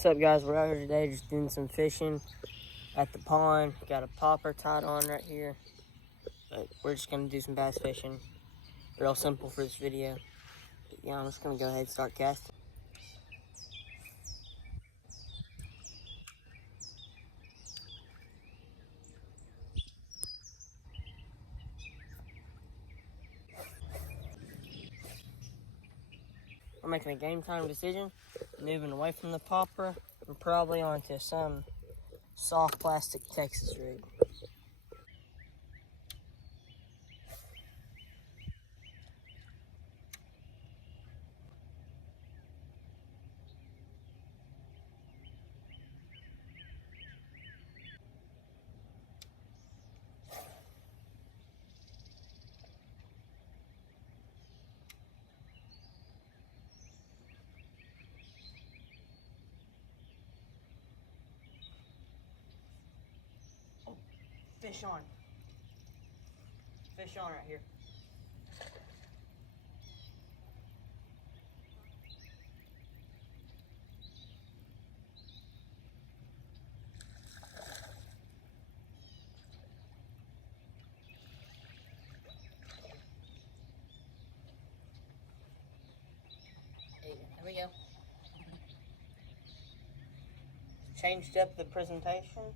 What's up, guys? We're out here today just doing some fishing at the pond. Got a popper tied on right here, but we're just gonna do some bass fishing. Real simple for this video. But yeah, I'm just gonna go ahead and start casting. We're making a game time decision, moving away from the popper and probably onto some soft plastic Texas rig. Fish on. Fish on right here. Hey, here we go. Changed up the presentation.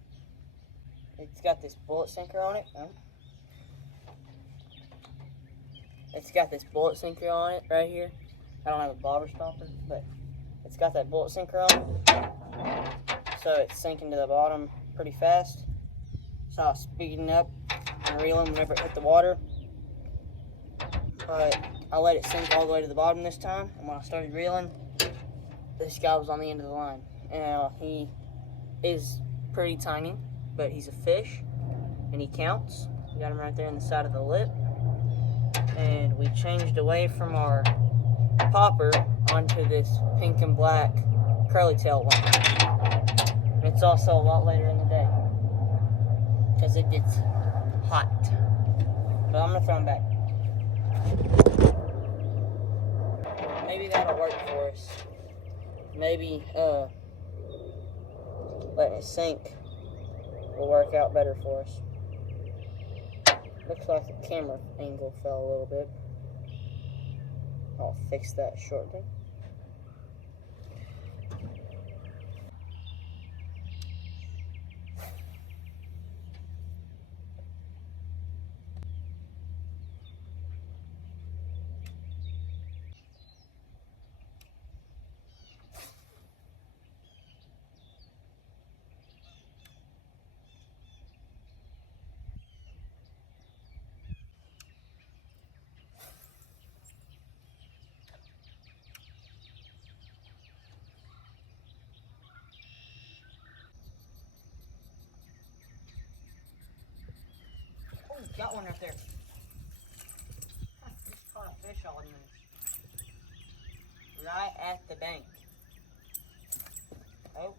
It's got this bullet sinker on it. It's got this bullet sinker on it right here. I don't have a bobber stopper, but it's got that bullet sinker on it. So it's sinking to the bottom pretty fast. So I was speeding up and reeling whenever it hit the water. But I let it sink all the way to the bottom this time. And when I started reeling, this guy was on the end of the line. And he is pretty tiny, but he's a fish and he counts. We got him right there in the side of the lip. And we changed away from our popper onto this pink and black curly tail one. It's also a lot later in the day because it gets hot. But I'm gonna throw him back. Maybe that'll work for us. Maybe letting it sink will work out better for us. Looks like the camera angle fell a little bit. I'll fix that shortly. Oh, got one right there. Just caught a fish all in this. Right at the bank. Oh.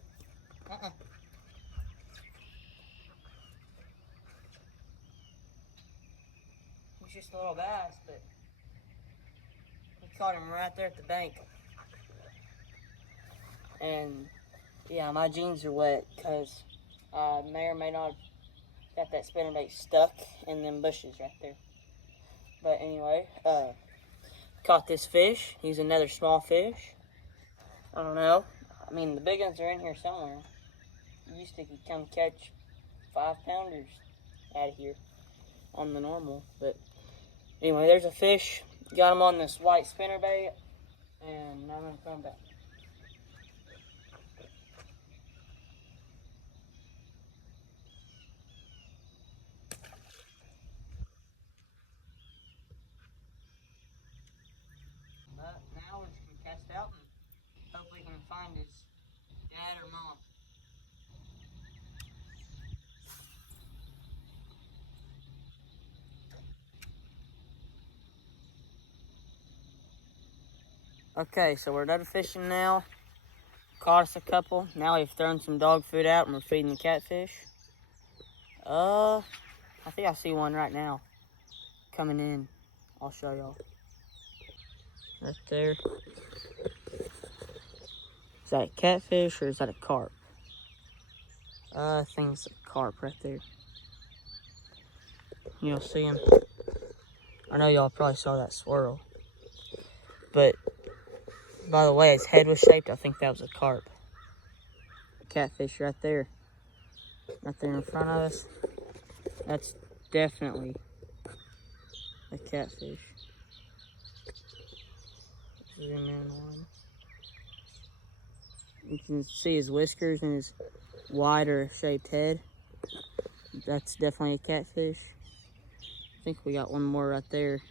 It's just a little bass, but we caught him right there at the bank. And yeah, my jeans are wet because I may or may not have got that spinnerbait stuck in them bushes right there. But anyway, caught this fish. He's another small fish. I don't know. I mean, the big ones are in here somewhere. You used to come catch 5-pounders out of here on the normal. But anyway, there's a fish. Got him on this white spinnerbait, and now I'm gonna throw him back. But now we're just gonna cast out and hopefully we can find his dad or mom. Okay, so we're done fishing now. Caught us a couple. Now we've thrown some dog food out and we're feeding the catfish. I think I see one right now coming in. I'll show y'all. Right there. Is that a catfish or is that a carp? I think it's a carp right there. You'll see him. I know y'all probably saw that swirl. But, by the way, his head was shaped. I think that was a carp. Catfish right there. Right there in front of us. That's definitely a catfish. Zoom in on. You can see his whiskers and his wider shaped head. That's definitely a catfish. I think we got one more right there.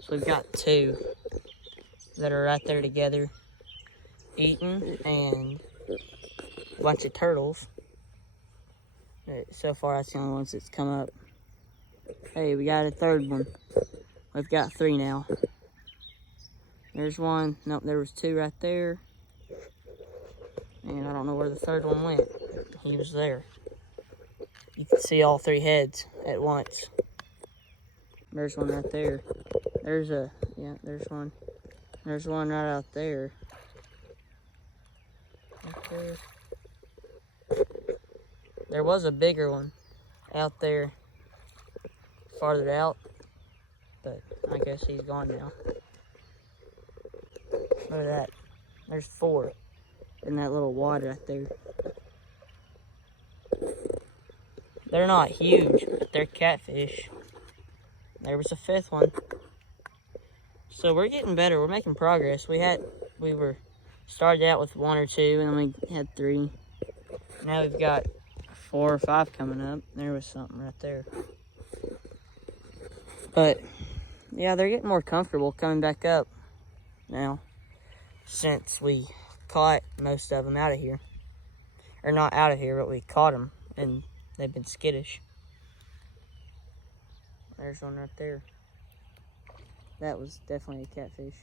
So we've got two that are right there together, eating, and a bunch of turtles. So far, that's the only ones that's come up. Hey, we got a third one. We've got three now. There's one. Nope, there was two right there. And I don't know where the third one went. He was there. You can see all three heads at once. There's one right there. There's one. There's one right out there. Right there. There was a bigger one out there, farther out, but I guess he's gone now. Look at that. There's four in that little wad right there. They're not huge, but they're catfish. There was a fifth one. So we're getting better. We're making progress. We were started out with one or two, and then we had three. Now we've got 4 or 5 coming up. There was something right there. But yeah, they're getting more comfortable coming back up now, since we caught most of them out of here. Or not out of here, but we caught them, and they've been skittish. There's one right there. That was definitely a catfish.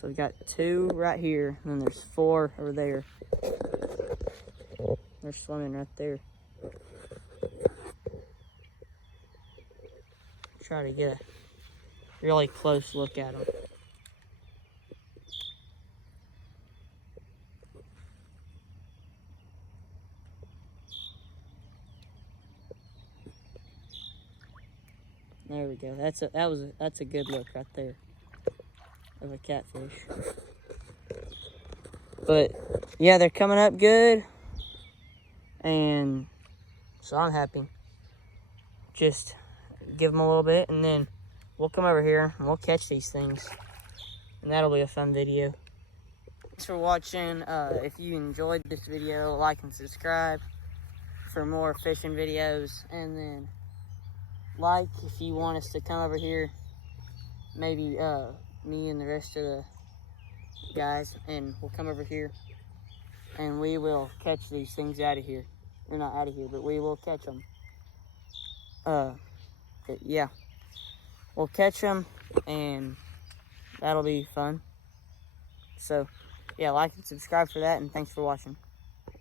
So we got 2 right here, and then there's 4 over there. They're swimming right there. Try to get a really close look at them. There we go. That's a good look right there of a catfish. But yeah, they're coming up good, and so I'm happy. Just give them a little bit, and then we'll come over here and we'll catch these things, and that'll be a fun video. Thanks for watching. If you enjoyed this video, like and subscribe for more fishing videos, and then like if you want us to come over here, maybe me and the rest of the guys, and we'll come over here and we will catch these things out of here. They're not out of here, but we will catch them. Yeah, we'll catch them, and that'll be fun. So yeah, like and subscribe for that, and thanks for watching.